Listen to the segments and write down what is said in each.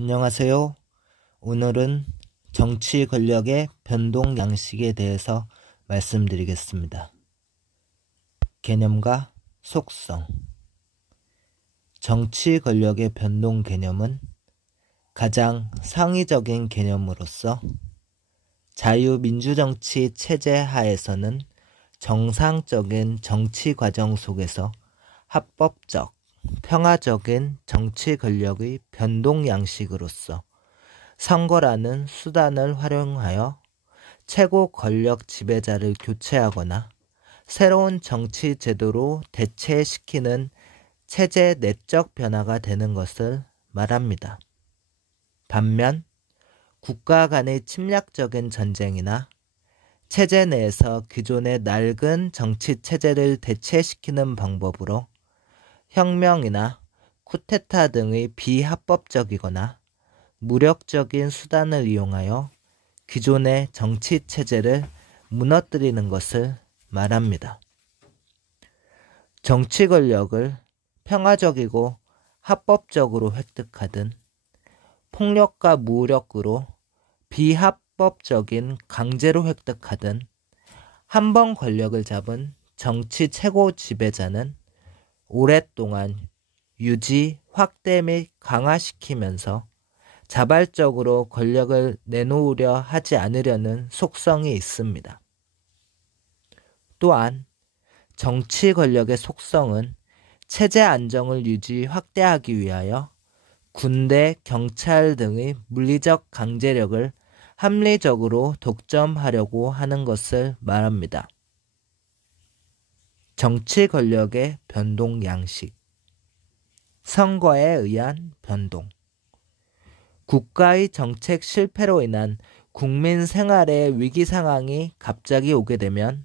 안녕하세요. 오늘은 정치 권력의 변동 양식에 대해서 말씀드리겠습니다. 개념과 속성. 정치 권력의 변동 개념은 가장 상위적인 개념으로서 자유민주정치 체제 하에서는 정상적인 정치 과정 속에서 합법적, 평화적인 정치 권력의 변동 양식으로서 선거라는 수단을 활용하여 최고 권력 지배자를 교체하거나 새로운 정치 제도로 대체시키는 체제 내적 변화가 되는 것을 말합니다. 반면 국가 간의 침략적인 전쟁이나 체제 내에서 기존의 낡은 정치 체제를 대체시키는 방법으로 혁명이나 쿠데타 등의 비합법적이거나 무력적인 수단을 이용하여 기존의 정치 체제를 무너뜨리는 것을 말합니다. 정치 권력을 평화적이고 합법적으로 획득하든 폭력과 무력으로 비합법적인 강제로 획득하든 한 번 권력을 잡은 정치 최고 지배자는 오랫동안 유지, 확대 및 강화시키면서 자발적으로 권력을 내놓으려 하지 않으려는 속성이 있습니다. 또한 정치 권력의 속성은 체제 안정을 유지, 확대하기 위하여 군대, 경찰 등의 물리적 강제력을 합리적으로 독점하려고 하는 것을 말합니다. 정치 권력의 변동 양식. 선거에 의한 변동. 국가의 정책 실패로 인한 국민 생활의 위기 상황이 갑자기 오게 되면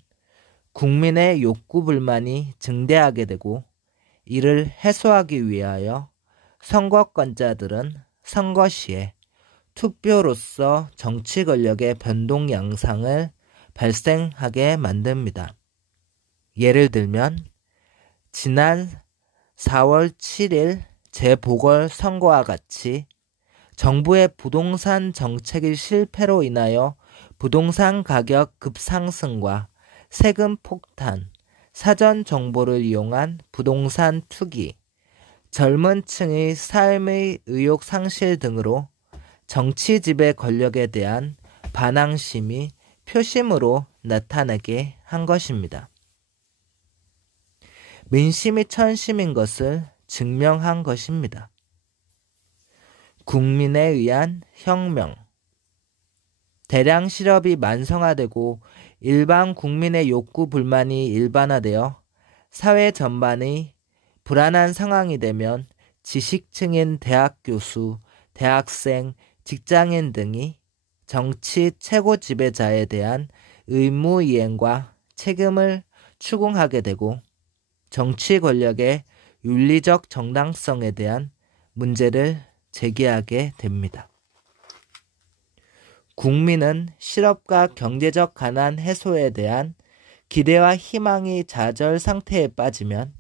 국민의 욕구 불만이 증대하게 되고 이를 해소하기 위하여 선거권자들은 선거 시에 투표로서 정치 권력의 변동 양상을 발생하게 만듭니다. 예를 들면 지난 4월 7일 재보궐선거와 같이 정부의 부동산 정책의 실패로 인하여 부동산 가격 급상승과 세금 폭탄, 사전 정보를 이용한 부동산 투기, 젊은 층의 삶의 의욕 상실 등으로 정치 지배 권력에 대한 반항심이 표심으로 나타나게 한 것입니다. 민심이 천심인 것을 증명한 것입니다. 국민에 의한 혁명. 대량 실업이 만성화되고 일반 국민의 욕구 불만이 일반화되어 사회 전반의 불안한 상황이 되면 지식층인 대학 교수, 대학생, 직장인 등이 정치 최고 지배자에 대한 의무 이행과 책임을 추궁하게 되고 정치 권력의 윤리적 정당성에 대한 문제를 제기하게 됩니다. 국민은 실업과 경제적 가난 해소에 대한 기대와 희망이 좌절 상태에 빠지면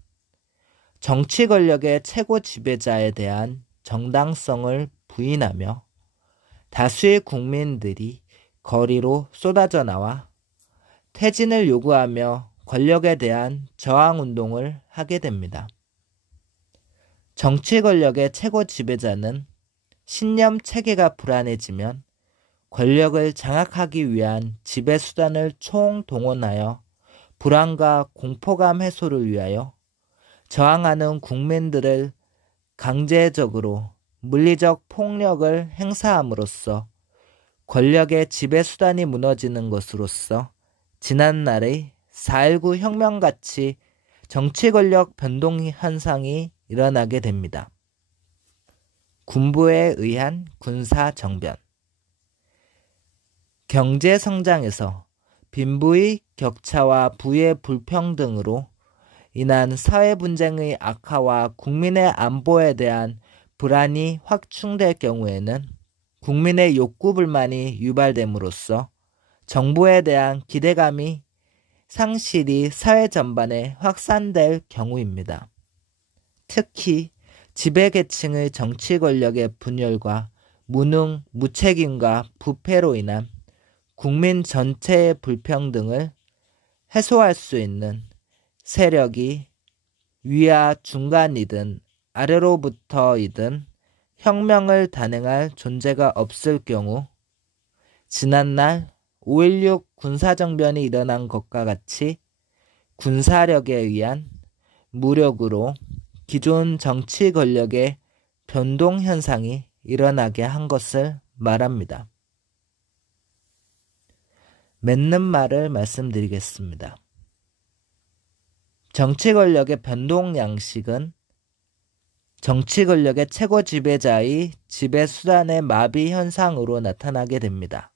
정치 권력의 최고 지배자에 대한 정당성을 부인하며 다수의 국민들이 거리로 쏟아져 나와 퇴진을 요구하며 권력에 대한 저항운동을 하게 됩니다. 정치 권력의 최고 지배자는 신념 체계가 불안해지면 권력을 장악하기 위한 지배 수단을 총동원하여 불안과 공포감 해소를 위하여 저항하는 국민들을 강제적으로 물리적 폭력을 행사함으로써 권력의 지배 수단이 무너지는 것으로서 지난날의 4.19 혁명같이 정치 권력 변동 현상이 일어나게 됩니다. 군부에 의한 군사 정변. 경제 성장에서 빈부의 격차와 부의 불평등으로 인한 사회 분쟁의 악화와 국민의 안보에 대한 불안이 확충될 경우에는 국민의 욕구 불만이 유발됨으로써 정부에 대한 기대감이 상실이 사회 전반에 확산될 경우입니다. 특히 지배계층의 정치 권력의 분열과 무능, 무책임과 부패로 인한 국민 전체의 불평등을 해소할 수 있는 세력이 위와 중간이든 아래로부터이든 혁명을 단행할 존재가 없을 경우 지난날 5.16 군사정변이 일어난 것과 같이 군사력에 의한 무력으로 기존 정치 권력의 변동 현상이 일어나게 한 것을 말합니다. 맺는 말을 말씀드리겠습니다. 정치 권력의 변동 양식은 정치 권력의 최고 지배자의 지배 수단의 마비 현상으로 나타나게 됩니다.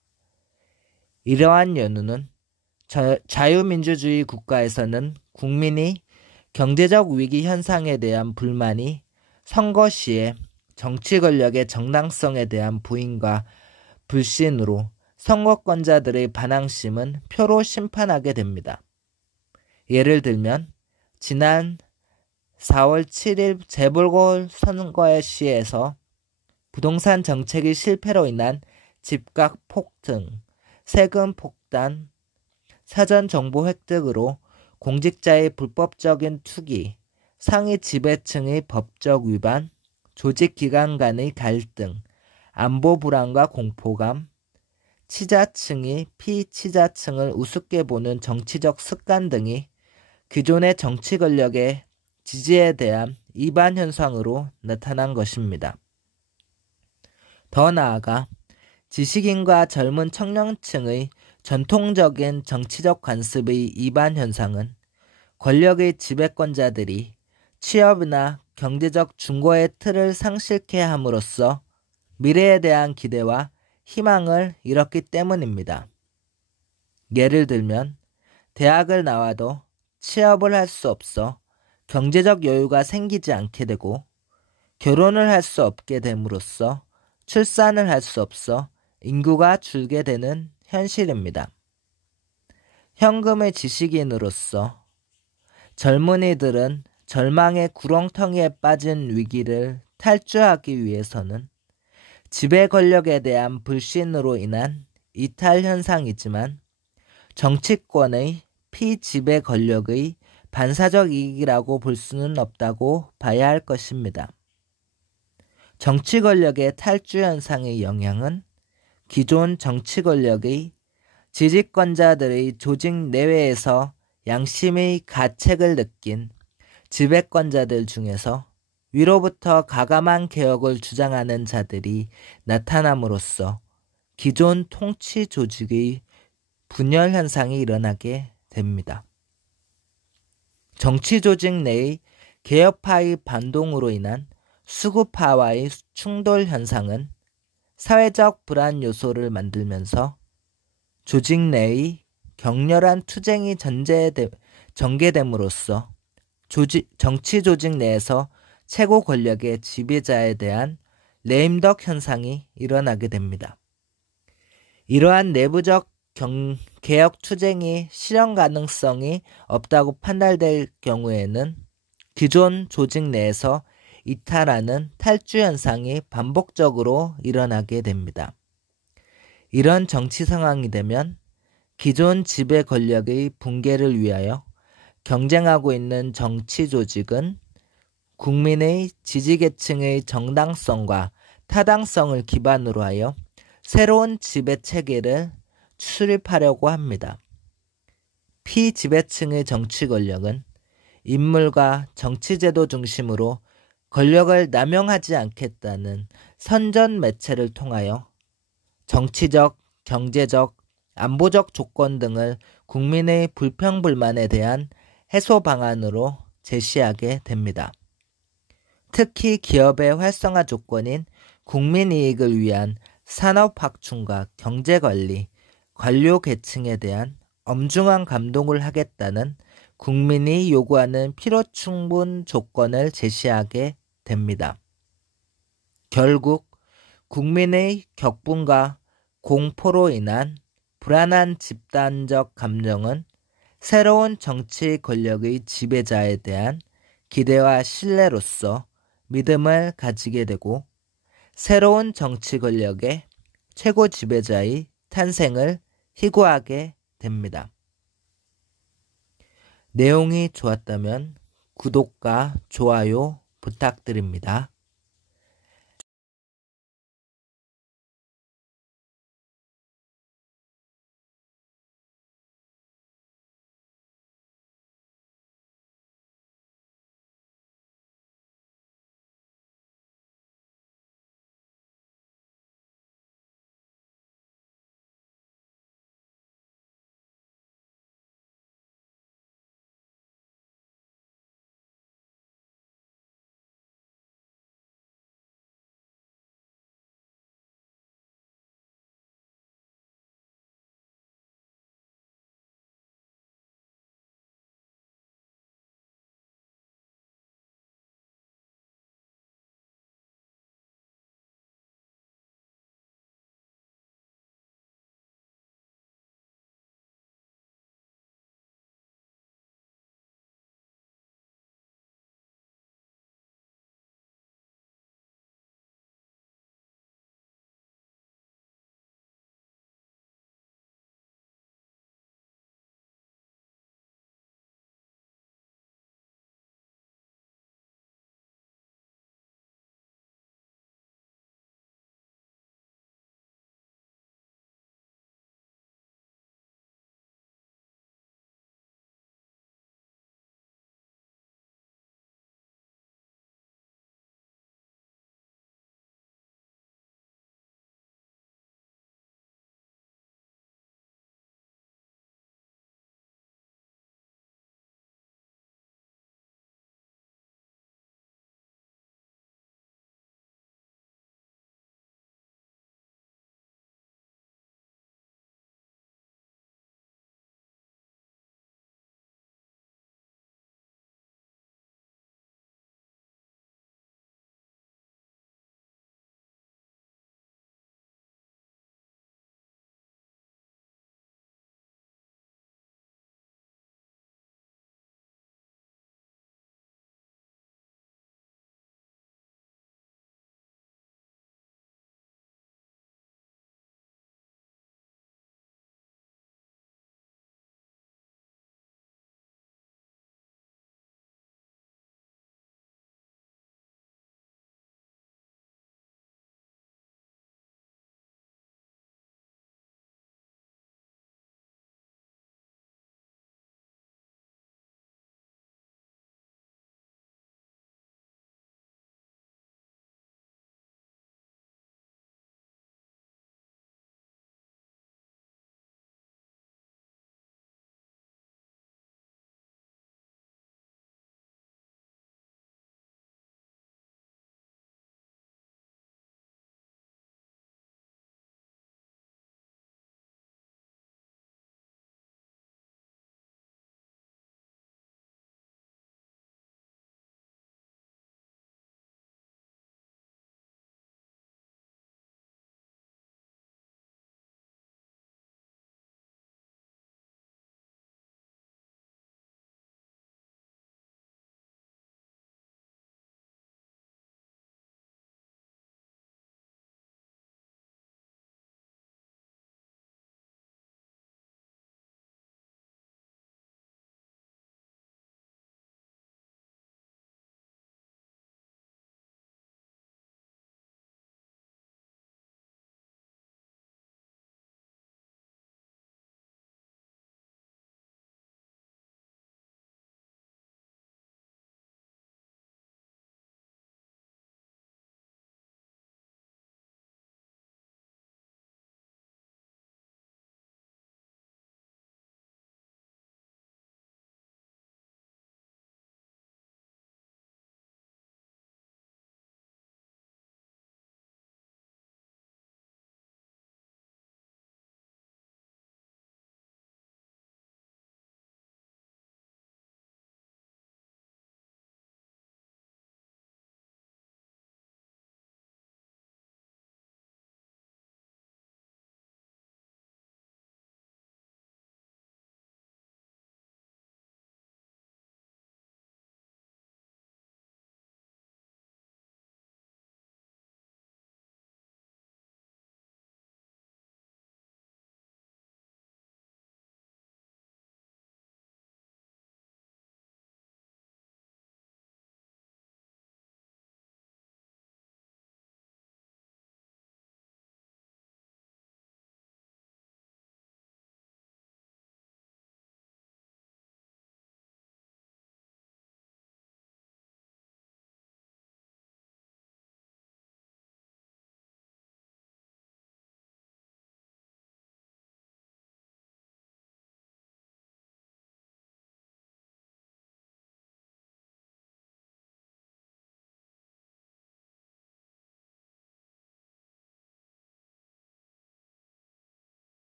이러한 연유는 자유민주주의 국가에서는 국민이 경제적 위기 현상에 대한 불만이 선거 시에 정치 권력의 정당성에 대한 부인과 불신으로 선거권자들의 반항심은 표로 심판하게 됩니다. 예를 들면 지난 4월 7일 재보궐선거의 시에서 부동산 정책의 실패로 인한 집값 폭등, 세금 폭탄, 사전 정보 획득으로 공직자의 불법적인 투기, 상위 지배층의 법적 위반, 조직 기관 간의 갈등, 안보 불안과 공포감, 치자층이 피치자층을 우습게 보는 정치적 습관 등이 기존의 정치 권력의 지지에 대한 이반 현상으로 나타난 것입니다. 더 나아가 지식인과 젊은 청년층의 전통적인 정치적 관습의 이반 현상은 권력의 지배권자들이 취업이나 경제적 중고의 틀을 상실케 함으로써 미래에 대한 기대와 희망을 잃었기 때문입니다. 예를 들면 대학을 나와도 취업을 할 수 없어 경제적 여유가 생기지 않게 되고 결혼을 할 수 없게 됨으로써 출산을 할 수 없어 인구가 줄게 되는 현실입니다. 현금의 지식인으로서 젊은이들은 절망의 구렁텅이에 빠진 위기를 탈주하기 위해서는 지배 권력에 대한 불신으로 인한 이탈 현상이지만 정치권의 피지배 권력의 반사적 이익이라고 볼 수는 없다고 봐야 할 것입니다. 정치 권력의 탈주 현상의 영향은 기존 정치 권력의 지지권자들의 조직 내외에서 양심의 가책을 느낀 지배권자들 중에서 위로부터 가감한 개혁을 주장하는 자들이 나타남으로써 기존 통치 조직의 분열 현상이 일어나게 됩니다. 정치 조직 내의 개혁파의 반동으로 인한 수구파와의 충돌 현상은 사회적 불안 요소를 만들면서 조직 내의 격렬한 투쟁이 전개됨으로써 정치 조직 내에서 최고 권력의 지배자에 대한 레임덕 현상이 일어나게 됩니다. 이러한 내부적 개혁 투쟁이 실현 가능성이 없다고 판단될 경우에는 기존 조직 내에서 이탈하는 탈주 현상이 반복적으로 일어나게 됩니다. 이런 정치 상황이 되면 기존 지배 권력의 붕괴를 위하여 경쟁하고 있는 정치 조직은 국민의 지지계층의 정당성과 타당성을 기반으로 하여 새로운 지배 체계를 수립하려고 합니다. 피지배층의 정치 권력은 인물과 정치제도 중심으로 권력을 남용하지 않겠다는 선전 매체를 통하여 정치적, 경제적, 안보적 조건 등을 국민의 불평불만에 대한 해소 방안으로 제시하게 됩니다. 특히 기업의 활성화 조건인 국민이익을 위한 산업 확충과 경제관리, 관료 계층에 대한 엄중한 감독을 하겠다는 국민이 요구하는 필요충분 조건을 제시하게 됩니다. 결국 국민의 격분과 공포로 인한 불안한 집단적 감정은 새로운 정치 권력의 지배자에 대한 기대와 신뢰로서 믿음을 가지게 되고 새로운 정치 권력의 최고 지배자의 탄생을 희구하게 됩니다. 내용이 좋았다면 구독과 좋아요 부탁드립니다.